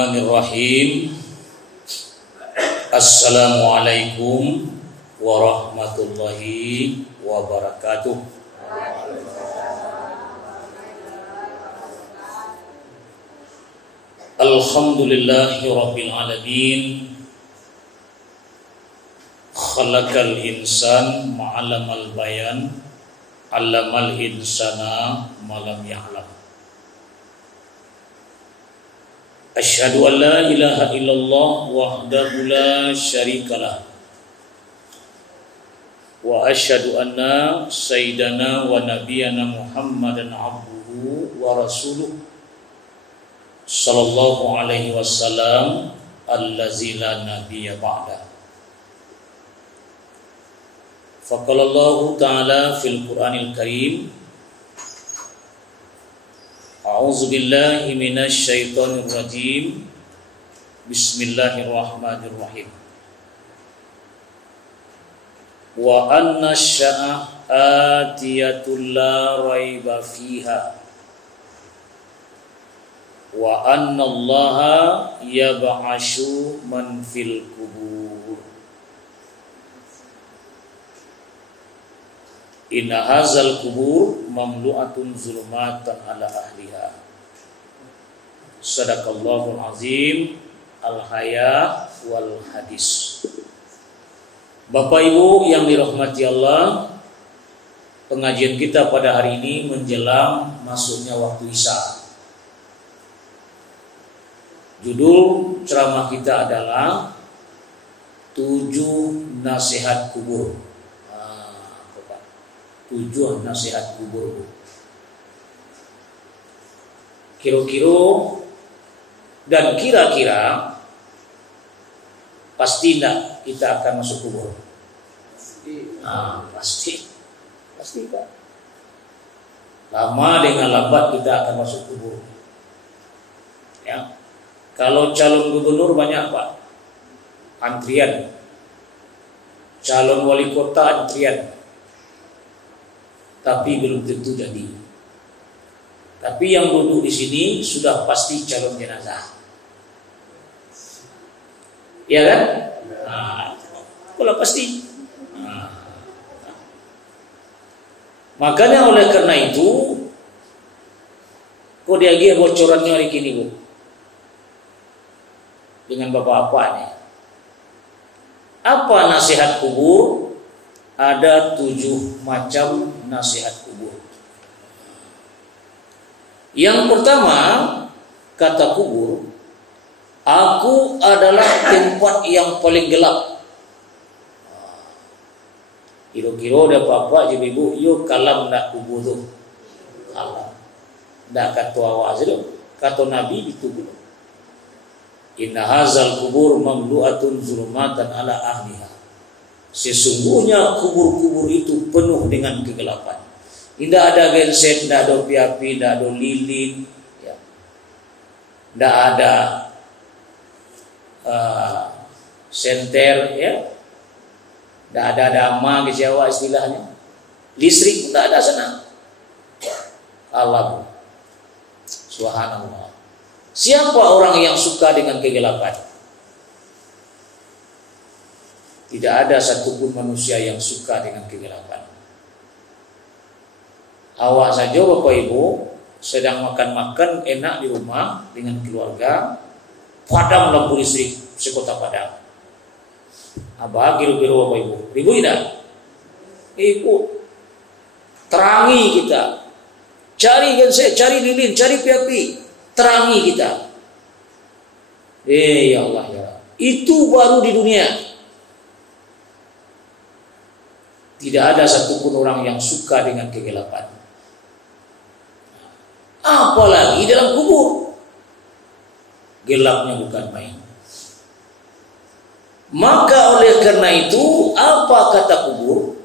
Bismillahirrahmanirrahim. Assalamualaikum warahmatullahi wabarakatuh. Alhamdulillahi rabbil alamin. Khalaqal insan ma'alamal bayan, 'allamal insana ma lam ya'lam. Asyhadu an la ilaha illallah wahdahu la syarikalah wa asyhadu anna sayyidana wa nabiyyana Muhammadan abduhu wa rasuluh sallallahu alaihi wasallam allazi la nabiyya ba'da. Faqala Allah ta'ala fil Qur'anil Karim, A'udzu billahi minasy syaithanir rajim. Bismillahirrahmanirrahim. Wa anna sya'atiyatul la raiba fiha. Wa anna Allaha yab'asyu man fil qubur. Inna hazal kubur mamlu'atun zulumatan ala ahliha. Sadaqallahul azim. Al-haya wal hadis. Bapak Ibu yang dirahmati Allah, pengajian kita pada hari ini menjelang masuknya waktu Isya. Judul ceramah kita adalah 7 nasihat kubur. 7 nasihat kubur. Kira-kira pasti enggak kita akan masuk kubur? Pasti Pak. Lama dengan lambat kita akan masuk kubur. Ya. Kalau calon gubernur banyak Pak, antrian. Calon wali kota antrian. Tapi belum tentu jadi. Tapi yang duduk di sini sudah pasti calon jenazah. Ya kan? Kalau pasti. Makanya oleh karena itu, kok dia bocorannya hari kini Bu? Dengan bapak-bapak nih. Apa nasihat kubur? Ada 7 macam nasihat kubur. Yang pertama, kata kubur, aku adalah tempat yang paling gelap. Kira-kira ada apa-apa je ibu, yo kalam nak kubur tu. Kalam. Dak kata awak tu, kata Nabi itu dulu. Inna hazal kubur mamlu'atun zulumatan ala ahliha. Sesungguhnya kubur-kubur itu penuh dengan kegelapan. Tidak ada genset, tidak ada api-api, tidak ada lilin, ya. Tidak ada senter, ya. Tidak ada dama ke Jawa istilahnya. Listrik tidak ada sana. Allah, subhanallah. Siapa orang yang suka dengan kegelapan? Tidak ada satupun manusia yang suka dengan kegelapan. Awak saja Bapak Ibu sedang makan-makan enak di rumah dengan keluarga, padam lampu listrik sekota Padang. Apa kira-kira Bapak Ibu? Ibu tidak? Ibu terangi kita. Cari genset, cari lilin, cari api, terangi kita. Ya Allah ya. Itu baru di dunia. Tidak ada satupun orang yang suka dengan kegelapan. Apalagi dalam kubur. Gelapnya bukan main. Maka oleh karena itu, apa kata kubur?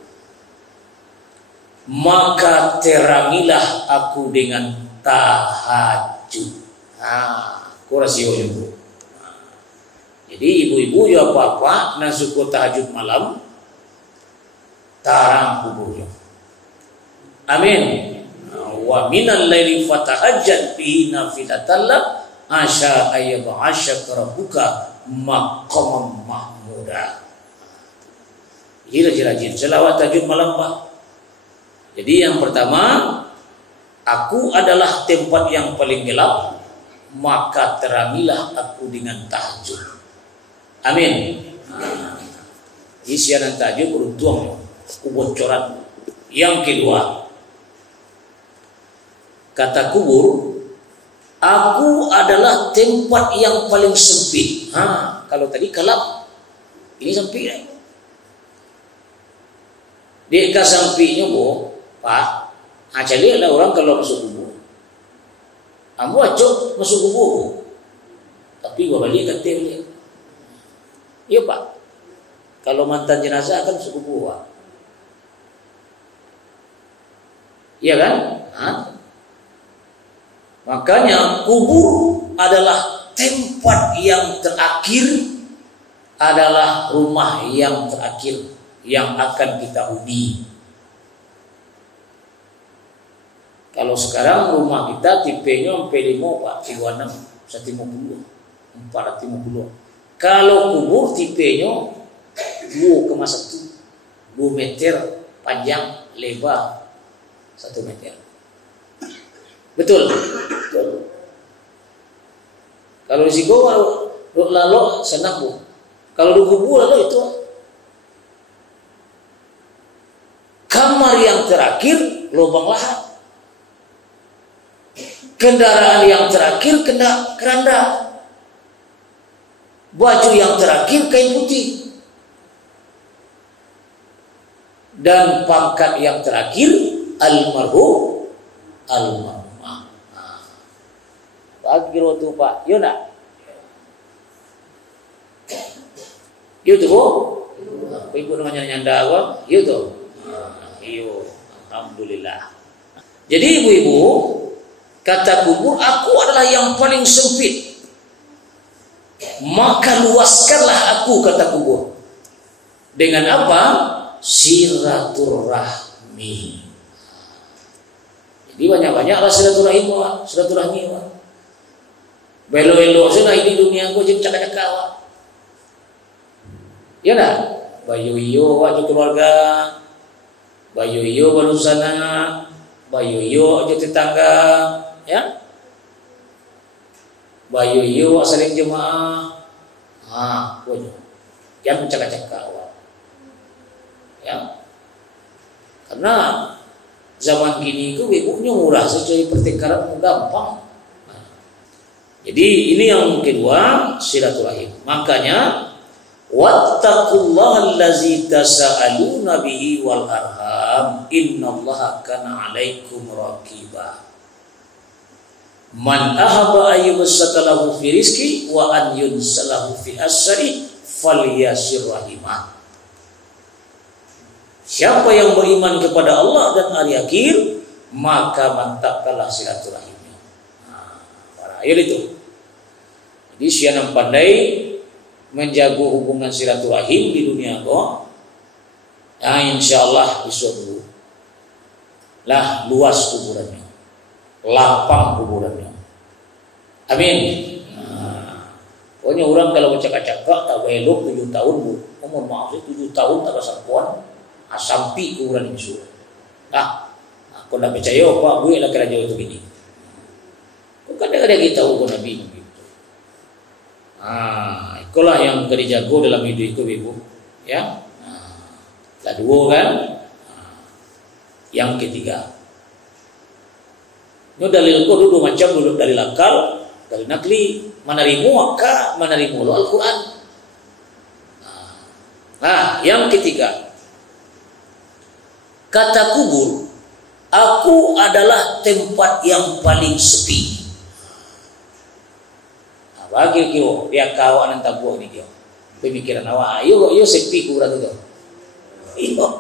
Maka terangilah aku dengan tahajud. Kurasio ibu. Jadi ibu-ibu ya apa-apa nasuku tahajud malam, tarang kuburnya. Amin. Wa minal laili fatahajjat bihi nafilatan lak asya ayyab'asyaka rabbuka maqaman mahmuda. Rajin selawat tahajud malam Pak. Jadi yang pertama, aku adalah tempat yang paling gelap, maka terangilah aku dengan tahajud. Amin. Isian tahajud beruntung kebocoran. Yang kedua, kata kubur, aku adalah tempat yang paling sempit. Kalau tadi gelap, ini sempit. Di sampingnya Pak, jadi ada orang kalau masuk kubur, kamu acok masuk kubur, tapi gua balik ke tempat. Iya Pak, kalau mantan jenazah akan masuk kubur Pak. Iya kan? Makanya kubur adalah tempat yang terakhir, adalah rumah yang terakhir yang akan kita huni. Kalau sekarang rumah kita tipenya MP5 Pak, 36, 150, 450. Kalau kubur tipenya 2,1, 2 meter panjang, lebar 1 meter. Betul. Kalau si gua lalu senang Bu. Kalau di kubur lalu itu kamar yang terakhir lubang lahat. Kendaraan yang terakhir keranda. Baju yang terakhir kain putih. Dan pangkat yang terakhir almarhum. Bagi waktu Pak, yo nak. Yo tuh Bu. Ibu namanya nyanda apa? Yo tuh. Iyo, alhamdulillah. Jadi ibu-ibu, kata kubur, aku adalah yang paling sempit. Maka luaskanlah aku, kata kubur. Dengan apa? Silaturahmi. Jadi banyak-banyaklah silaturahmi, silaturahmi. Belo-belo sudah ini dunia aku jadi cakap-cakap. Ya nak? Bayu iyo wajib keluarga. Bayu iyo baru sana, bayu iyo aja tetangga, ya. Bayu iyo saling jemaah, waduh, jangan cakap-cakap awal, ya. Karena zaman kini itu ibunya murah, sesuai pertengkaran gampang. Jadi ini yang kedua, silaturahim. Makanya wattaqullaha allazi tasaaluna bihi wal arham innallaha kana 'alaikum raqiba. Man ahaba ayyubsatalahu fi rizqi wa an yunsalahu fi asri falyasir rahimah. Siapa yang beriman kepada Allah dan hari akhir, maka mantapkanlah silaturahimnya. Para ayat itu. Jadi siapa yang pandai menjaga hubungan silaturahim di dunia kau, ya insyaallah disuruh lah luas kuburannya, lapang kuburannya. Amin. Pokoknya orang kalau bercakap-cakap tak belok 7 tahun Bu. Mohon maaf 7 tahun tak sampuan asampi kuburan itu. Aku nak percaya Pak gue lah kerja itu gini. Kadang-kadang kita tahu Nabi begitu. Itulah yang dijago dalam hidup itu Ibu, ya. Kedua kan, yang ketiga. Ini dalil kau dulu macam dulu dalil akal, dalil nakli, menerimu maka menerimu Al-Quran. Yang ketiga, kata kubur, aku adalah tempat yang paling sepi. Bagi kyo dia kawan yang tabu ni kyo pemikiran awak ayo sepi kuburan itu. Iyo.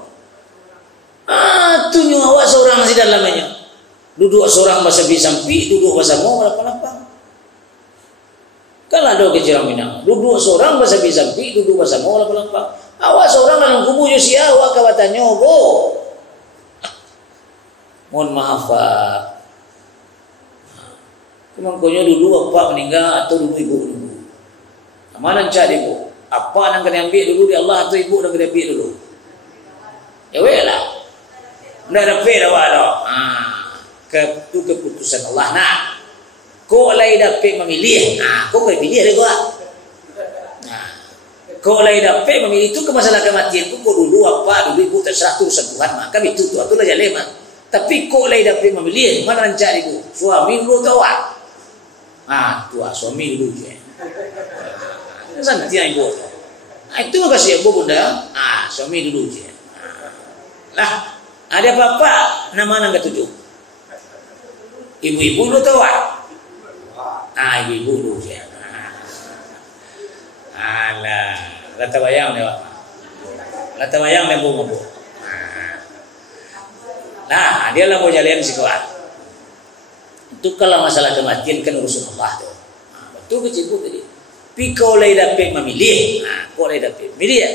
Tunjuk awak seorang masih dalamnya. Duduk seorang bahasa bisampi, duduk bahasa mau apa-apa. Kalau ada kecilan minang, duduk seorang bahasa bisampi, duduk bahasa mau apa-apa. Awak seorang dalam kubur yo sia awak kawatannya go. Mohon maaf Pak. Kemangkonya dulu bapak meninggal atau dulu ibu dulu. Mana cari ibu? Apa yang kena ambil dulu di Allah atau ibu yang kena ambil dulu? Ya lah. Ndak ada pera dah. Itu keputusan Allah. Nah, kau lagi dapat memilih. Kau boleh pilih ada gua. Kau lagi dapat memilih itu ke masalah kematian. Kau dulu apa dulu ibu terserah urusan Tuhan. Maka itu itulah jalan mah. Tapi kau lagi dapat memilih mana yang cari ibu? Suami dulu atau awak? Tua suami dulu je. Sana tiang ibu. Itu makasih ibu bunda. Suami dulu je. Lah, ada apa-apa nama nang ketujuh. Ibu-ibu dulu tahu ibu-ibu dulu je. Alah, lata bayang ni Pak. Lata bayang ni bu. Nah, dia lah mau jalan si kuat. Itu kalau masalah kematian kan urusan Allah tu. Betul ke cikgu tadi? Tapi kau lagi dapat memilih. Kau lagi dapat milih ya.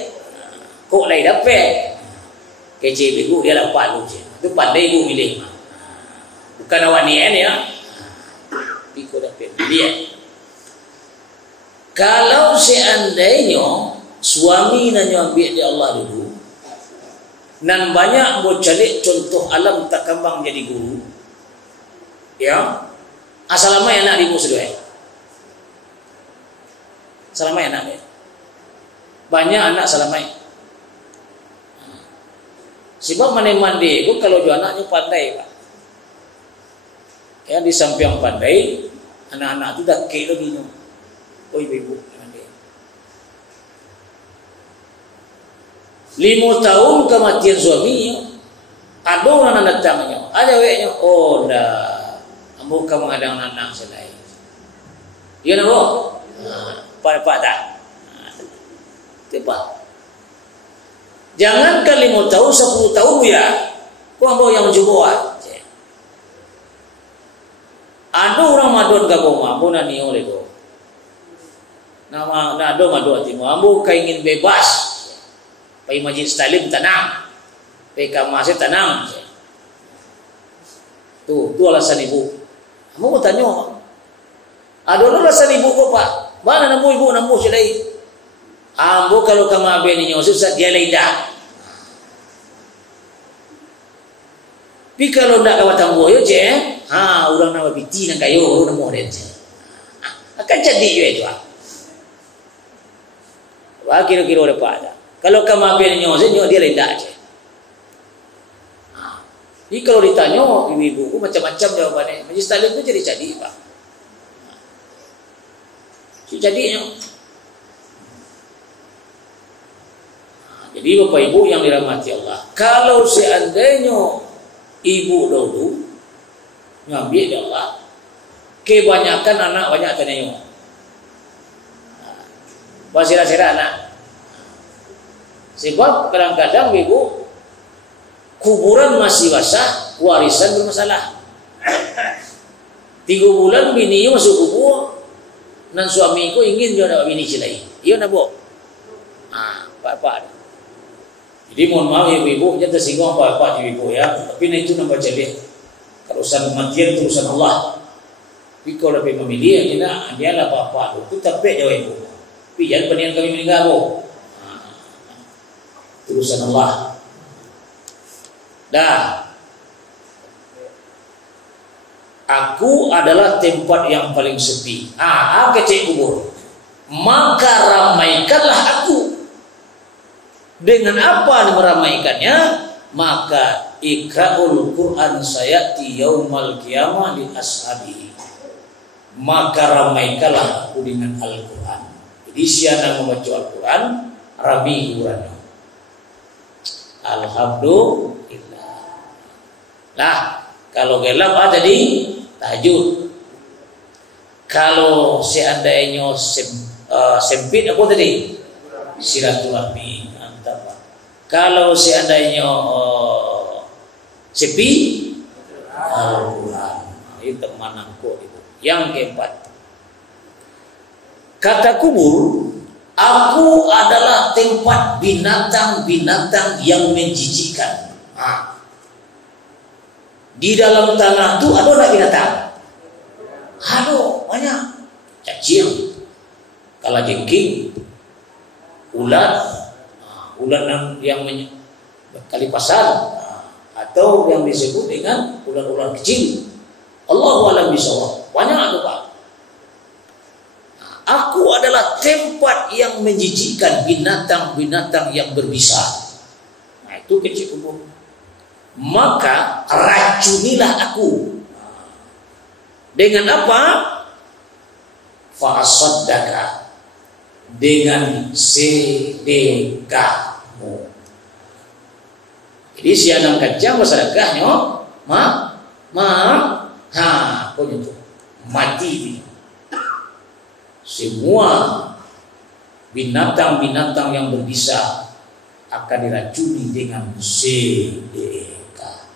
Kau lagi dapat. Kecil ibu dia dapat lu je. Itu pandai ibu milih. Bukan awak ni ya. Tapi kau dapat milih. Kalau seandainya suami nanya ambil di Allah dulu, dan banyak mau cari contoh alam tak kembang jadi guru, ya, asalamai anak ibu sedua. Salamai anak dia. Banyak anak salamai. Sebab mandi itu kalau jual anaknya pandai Pak. Ya di samping pandai, anak-anak itu dah kek lagi nyo. Oh ibu mandi. 5 tahun kematian suaminya, ada orang datangnya, ada weknya, oh dah, ambo kamu ada anak selain. Dia nak Pak tak? Tepat. Jangankan 5 tahun, 10 tahun ya. Kau ambo yang mencoba. Ada orang madon gabung ambo nani oleh tu. Nama nado madu hatimu. Ambo kaingin bebas. Pai majlis talim tenang. Pai kamase tenang. Tu alasan ibu. Ambo bertanya. Ada alasan ibu kok Pak. Mana namu ibu namu silai. Ambo kalau kama beni susah dia laida. Pi kalau ndak kawat ambo yo je, urang nama biti nang kayo namu den je. Akan jadi yo itu. Wah kira-kira ada pada. Kalau kama beni dia laida je. Jadi kalau ditanya ibu-ibu macam-macam jawabannya. Majlis talim itu jadi Pak. Jadinya. Jadi Bapak Ibu yang dirahmati Allah, kalau seandainya ibu dulu ngambil di Allah, kebanyakan anak banyak tanya. Basira-sira anak. Sebab kadang-kadang ibu kuburan masih basah, warisan bermasalah. 3 bulan bininya masuk kubur, dan suamiku ingin dia nak bini cilai. Iya nak bu? Pak. Jadi mohon maaf ibu-ibu, jangan tersinggung apa-apa ibu ya. Tapi itu nak baca dia. Kalau urusan kematian itu urusan Allah. Tapi kalau lebih memilih, dia lah apa-apa. Itu tapi jauh ibu. Tapi jangan penian kami meninggal bu. Itu urusan Allah. Dah. Aku adalah tempat yang paling sepi. Kecil kubur. Maka ramaikanlah aku. Dengan apa meramaikannya? Maka ikra'ul Quran sayati yaumal qiyamah li ashabihi. Maka ramaikanlah aku dengan Al-Quran. Jadi siapa membaca Al-Quran, rami Quran. Alhamdulillah. Nah, kalau gelap tadi tahajud. Kalau seandainya sempit apa tadi? Silaturahmi. Kalau seandainya sepi, Al-Quran. Itu manangku itu. Yang keempat, kata kubur, aku adalah tempat binatang-binatang yang menjijikkan. Di dalam tanah itu ada tak binatang? Aduh, banyak. Cacing, kalajengking, ulat, ulat yang kalipasan, atau yang disebut dengan ular-ular kecil. Allahu a'lam bishawab. Banyak tu Pak. Aku adalah tempat yang menjijikkan binatang-binatang yang berbisa. Nah, itu kecil kubur. Maka racunilah aku. Dengan apa? Fa'asaddaka, dengan sedekahmu. Jadi si anak kacang bersedekahnya, pokoknya itu mati. Semua binatang-binatang yang berbisa akan diracuni dengan sedekah.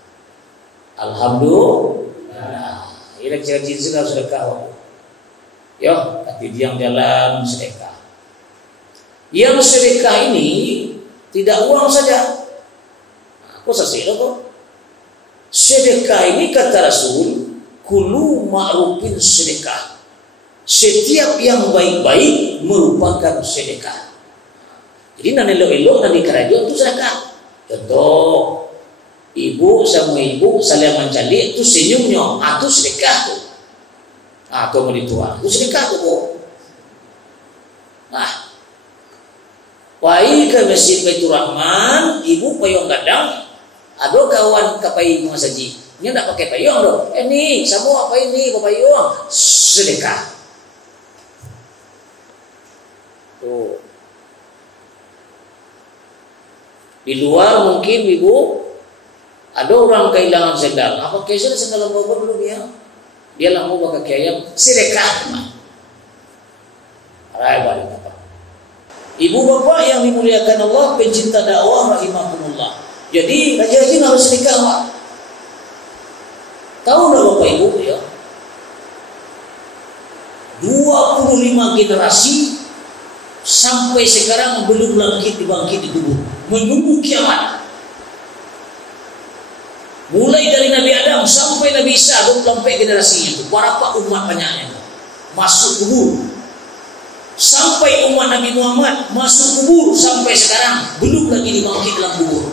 Alhamdulillah. Ini ciri-ciri sedekah. Ya, tapi dia yang jalan sedekah. Yang sedekah ini tidak uang saja. Aku sasih kok. Sedekah ini kata Rasul, kulu ma'rufin sedekah. Setiap yang baik-baik merupakan sedekah. Jadi nan elok-elok nan dikerajaan itu sedekah. Contoh, ibu sama ibu saling mencalik itu senyumnya, itu sedekah tuh. Atau mertua, itu sedekah tuh. Nah, pai ke Masjid Baitur Rahman, ibu payung gadang, ada kawan kapai masaji. Ini enggak pakai payung dong. Ini semua apa ini payung sedekah. Tuh. Di luar mungkin ibu ada orang kehilangan sendal. Apa kisah sendal bawa dulu dia? Dia lah mau pakai ayam sedekah. Balik apa? Ibu bapak yang dimuliakan Allah, pencinta dakwah rahimakumullah. Jadi rajin harus sedekah, Pak. Tahu enggak Bapak Ibu ya? 25 generasi sampai sekarang belum dibangkit di kubur, menunggu kiamat. Mulai dari Nabi Adam sampai Nabi Isa, 24 generasinya itu, para umat banyaknya masuk kubur. Sampai umat Nabi Muhammad masuk kubur sampai sekarang belum lagi dibangkit dalam kubur.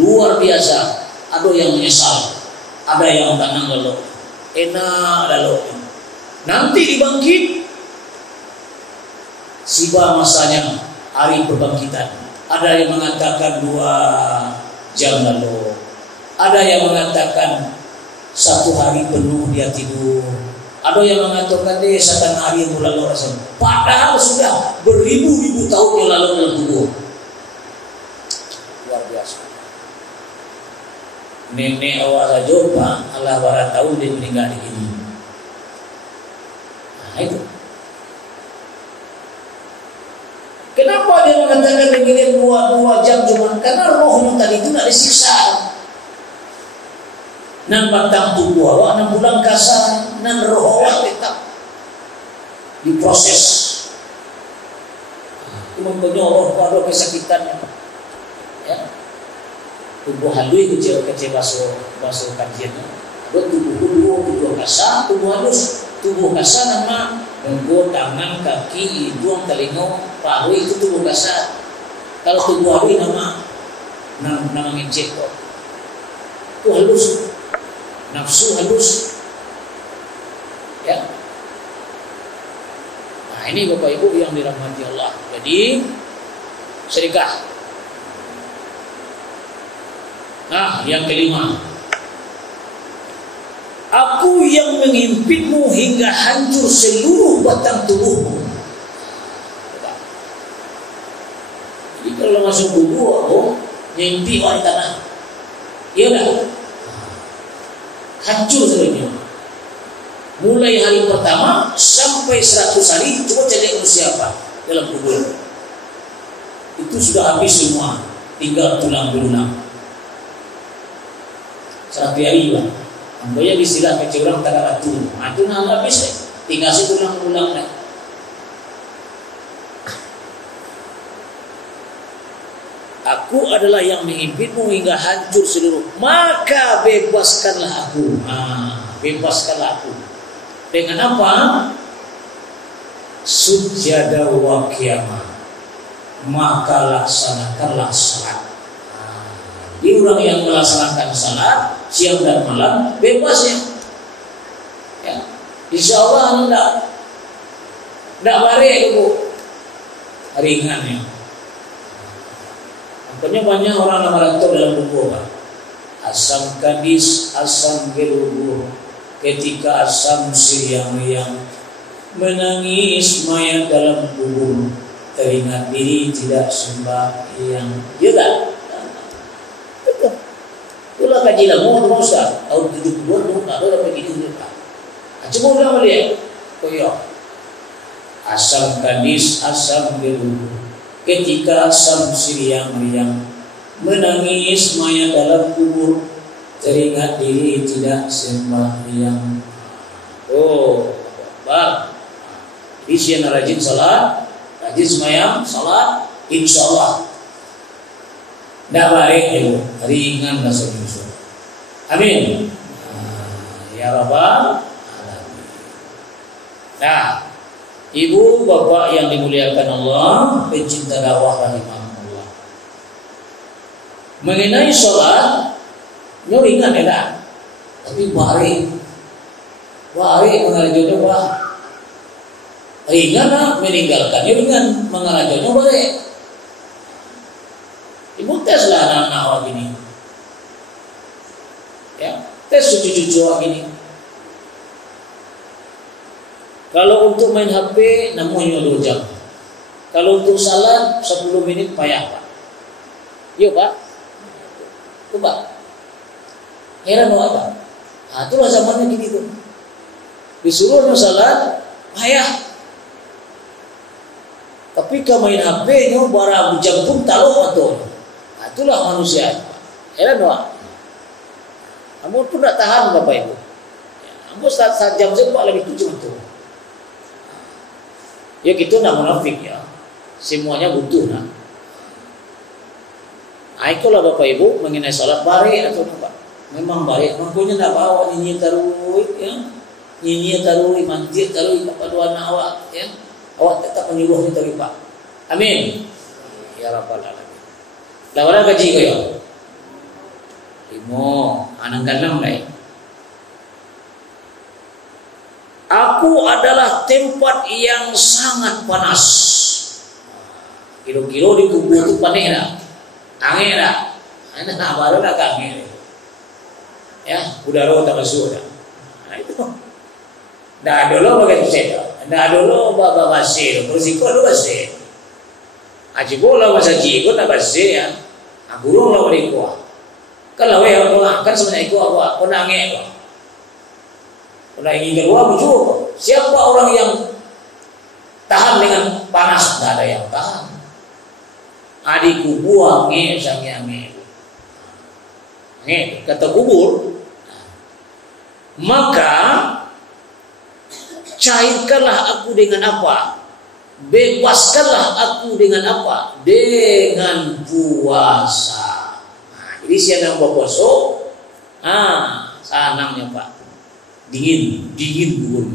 Luar biasa. Ada yang menyesal, ada yang tenang lalu, enak lalu. Nanti dibangkit, siba masanya hari perbangkitan. Ada yang mengatakan 2 jam lalu. Ada yang mengatakan 1 hari penuh dia tidur. Ada yang mengatakan dia 1 hari yang lalu rasanya. Padahal sudah beribu-ribu tahun yang lalu dalam kubur. Luar biasa. Nenek awak saja Pak, Allah barat tahu dia meninggal di sini. Nah itu. Kenapa dia mengatakan begini 2 jam cuma? Karena rohnya tadi itu tidak disiksa. Nan batang tubuh awak, nan bulan kasar, nan roh awak tetap diproses. Mempunyai roh pada kesakitan, ya. Tubuh halus kecil basuh kajian. Ada tubuh kasar, tubuh halus, tubuh kasar nama menggo, tangan, kaki, hidung, telinga, paru itu tubuh kasar. Kalau tubuh halus nama ngecek kok. Itu halus. Nafsu halus, ya. Nah ini Bapak Ibu yang dirahmati Allah. Jadi sedekah. Nah yang kelima, aku yang mengimpitmu hingga hancur seluruh batang tubuhmu. Jadi kalau masuk kubur, ngimpi di tanah, iya dah. Hancur seluruhnya. Mulai hari pertama sampai 100 hari, coba cari usia apa dalam kubur. Itu sudah habis semua, tinggal tulang belulang. 100 hari lah. Ambilnya istilah kecil orang tak ada tu. Itu nak habis, tinggal si tulang belulang dah. Aku adalah yang mengimpitmu hingga hancur seluruh. Maka bebaskanlah aku. Bebaskanlah aku. Dengan apa? Sujada wa qiyamah. Maka laksanakanlah salat. Di orang yang melaksanakan salat siang dan malam bebas ya. Insya Allah tidak balik itu ringan ya. Makanya banyak orang merantau dalam buku Pak. Asam kadis, asam gelugur. Ketika asam siang-siang menangis mayat dalam kubur, teringat diri tidak sembahyang. Ya tak? Betul. Itulah kaji lama tu Ustaz. Tahun 72 tu tak ada dapat gini tu Pak. Coba ulang balik. Oh ya. Asam kadis, asam gelugur. Ketika asam siang-siang menangis mayat dalam kubur, teringat diri tidak sembahyang. Oh, Pak. Jadi siang rajin salat, rajin sembahyang, salat, insyaallah tidak balik itu ringan rasa nyusul. Amin. Ya Rabbal alamin. Nah, ibu bapak yang dimuliakan Allah, pencinta dakwah rahimahullah. Mengenai sholat, ringan ya, tapi bari mengarahnya wah ringan lah, meninggalkannya ringan, mengarahnya bari. Ibu tes lah anak-anak awak gini, ya tes cucu-cucu awak gini. Kalau untuk main HP namanya 2 jam. Kalau untuk salat 10 menit payah Pak. Yuk Pak. Coba. Heran Pak. Nah, itulah zamannya gini tuh. Disuruh salat payah. Tapi kalau main HP nya bara bujang pun tahu atau. Nah, itulah manusia. Heran Pak. Kamu pun tak tahan Bapak Ibu. Kamu saat jam sepak lebih 7 tuh. Ya gitu nak munafik ya. Semuanya butuh nak. Itulah Bapak Ibu mengenai salat bari atau apa. Memang baik. Makanya nak bawa nyanyi taruh ya. Nyanyi taruh mantir taruh kepada anak awak ya. Awak tetap menyuruhnya taruh Pak. Amin. Ya Rabbal alamin. Lawan gaji kaya. Imo anang kanam lai. Aku adalah tempat yang sangat panas. Kilo-kilo di kubur itu panas dah. Angin dah. Ini nak baru nak angin. Ya, udara tak masuk dah. Nah itu. Dah dulu bagai saya. Dah dulu bapa basir. Bersiko dulu basir. Aji bola masa jiko tak basir ya. Guru lah beri kuah. Kalau yang kan sebenarnya itu apa? Penangin apa? Kalau ingin keluar muncul. Siapa orang yang tahan dengan panas? Tidak ada yang tahan. Adikku buang sang kata kubur. Maka cairkanlah aku dengan apa? Bebaskanlah aku dengan apa? Dengan puasa. Nah, jadi siang berpuasa, sanangnya Pak. Dingin dulu.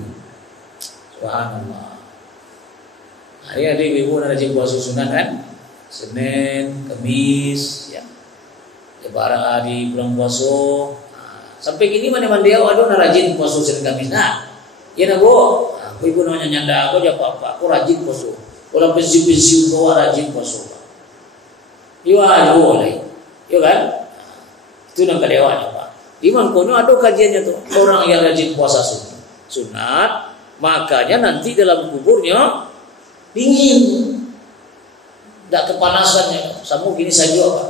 Subhanallah. Hari-hari ibu rajin puasa sunat kan? Senin, Kamis, ya. Lebaran hari bulan puasa. Sampai kini mana dia waduh rajin puasa Senin Kamis. Nah, ya nak bu. Aku ibu namanya nyanda aku aja apa? Aku rajin puasa. Orang pensiun kau rajin puasa. Yo boleh. Yo kan? Itu nang kedewan Pak. Di Mangkono ada kajiannya tuh. Orang yang rajin puasa sunat, makanya nanti dalam kuburnya dingin. Tak kepanasannya. Sama gini saja Pak.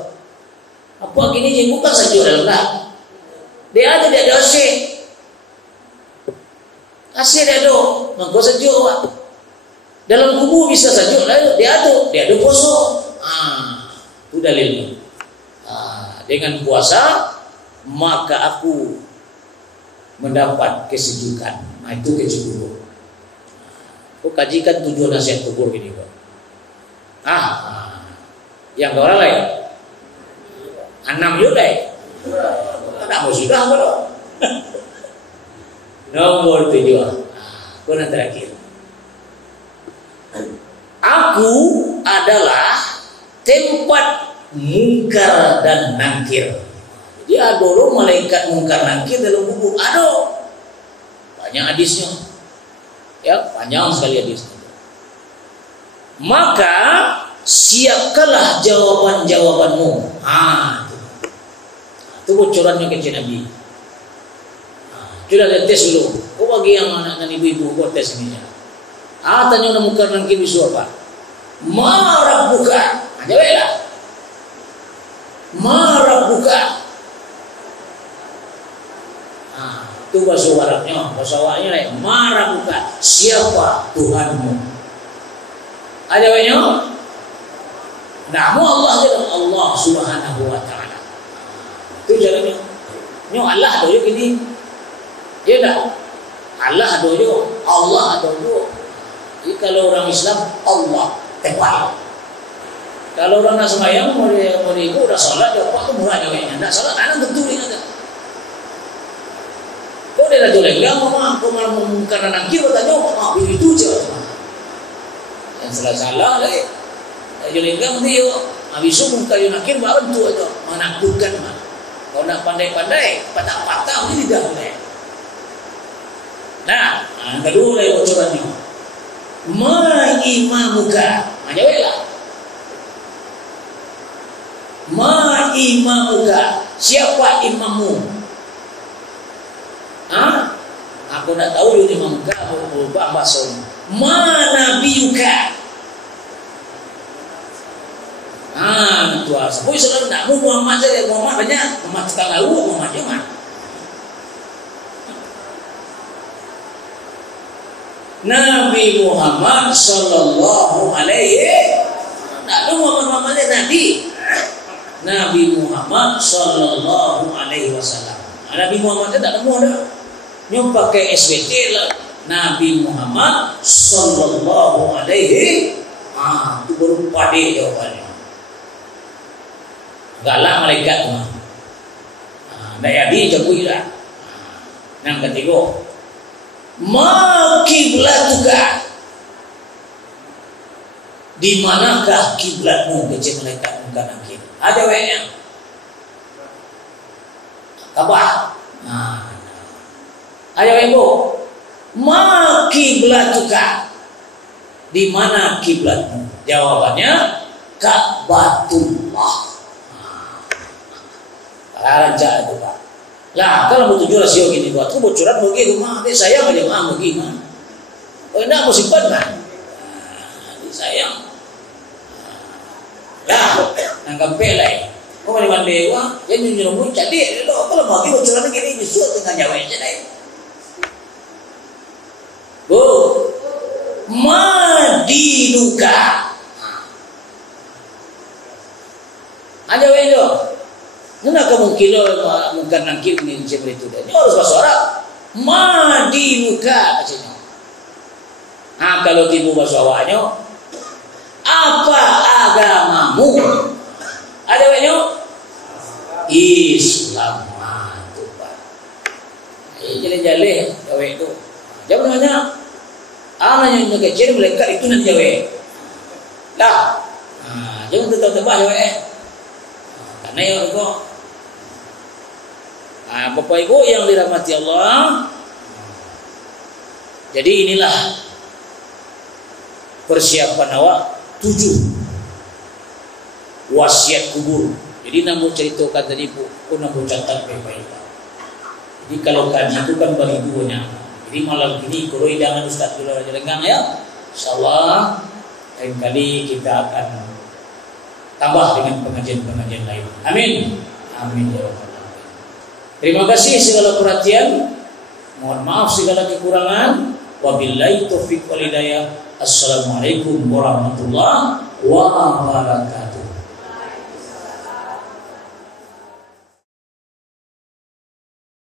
Apa gini bukan saja dalam lah. Dia ada AC. AC dia ada. Mangko saja Pak. Dalam kubur bisa saja lah. Dia ada puasa. Itu dalilnya. Dengan puasa maka aku mendapat kesejukan. Nah itu kesejukan. Aku kajikan tujuan nasihat kubur ini Pak. Yang orang lain 6 yulai. Tak mau sudah kalau nomor 7. Kemudian terakhir, aku adalah tempat mungkar dan nangkir. Jadi ada malaikat mungkar nangkir dalam kubur. Ada banyak hadisnya, ya panjang sekali hadisnya. Maka siapkanlah jawaban-jawabanmu. Itu bocorannya ke Nabi. Sudah ada tes dulu. Kau bagi yang anak dan ibu-ibu buat tes ini. Tanya nak mungkar nangkir bisu apa? Marah buka. Jawablah. Marah buka. Itu bahasa Arabnya. Bahasa Arabnya lain. Marah buka. Siapa Tuhanmu? Jawabnya. Namu Allah jadi Allah Subhanahu wa taala. Itu jalannya. Ini Allah ada juga ini. Ya dah. Allah ada juga. Allah ada juga. Jadi kalau orang Islam Allah tepat. Kalau orang nak sembahyang mau itu udah salat dia apa tu murah jawabnya. Tak salat anak tentu dia ada. Kau dia dah jolek dia kau malah mungkar nangkir bertanya itu je. Yang salah lagi. Jolek dia dia habis itu mungkar nangkir baru tu aja. Menakutkan mah. Kau nak pandai-pandai patah-patah ini dah boleh. Nah, kedua lagi bocorannya. Ma imamuka. Jawablah. Ma imamuka. Siapa imammu? Aku nak tahu dia imamuka apa bahasa. Ma nabiyuka. Itu asal. Kau selalu nak Muhammad saja. Muhammad banyak. Muhammad setengah lalu. Muhammad jangan. Nabi Muhammad sallallahu alaihi nak Muhammad Nabi. Nabi Muhammad sallallahu alaihi wasallam. Nabi Muhammad tak nemu dah. Ni pakai SBT lah. Nabi Muhammad sallallahu alaihi. Itu baru pade jawapannya. Galak malaikat tu. Dah jadi jauh lah. Yang ketiga, ma kiblatuka. Di manakah kiblatmu? Kecil malaikat bukan akhir. Ada wehnya. Kabar. Ayo ibu. Ma kiblatuka. Di mana kiblatmu? Jawabannya Ka'batullah. Raja itu Pak. Lah kalau mau tujuh rasio gini buat aku bocoran bagi rumah, dia sayang aja mah bagaimana? Oh enggak mau simpan kan? Disayang. Lah nangkap pelai. Kau mandi mandi wah, jadi nyuruh jadi lo kalau bagi bocoran gini bisu tengah Jawa aja deh. Bu, madinuka. Ada wendo. Mana kamu kilo mungkin nangkir ni seperti itu dah. Ini harus bahasa Arab. Madinuka macamnya. Kalau tibu bahasa awaknya, apa agamamu? Ada banyak? Islam. Itu Pak. Jalan-jalan Jawa itu. Jawab namanya. Anak yang kecil melekat itu nanti Jawa. Lah. Jangan tetap-tetap Jawa. Karena yang itu. Bapak Ibu yang dirahmati Allah, jadi inilah persiapan awak 7 wasiat kubur. Jadi namun ceritakan tadi pun namun catat baik-baik. Jadi kalau kaji itu kan bagi duanya. Jadi malam ini kalau hidangan Ustaz Dula Raja Lenggang ya, insyaallah lain kali kita akan tambah dengan pengajian-pengajian lain. Amin. Amin ya rabbal. Terima kasih segala perhatian. Mohon maaf segala kekurangan. Wabillahi taufiq wal hidayah. Assalamualaikum warahmatullahi wabarakatuh.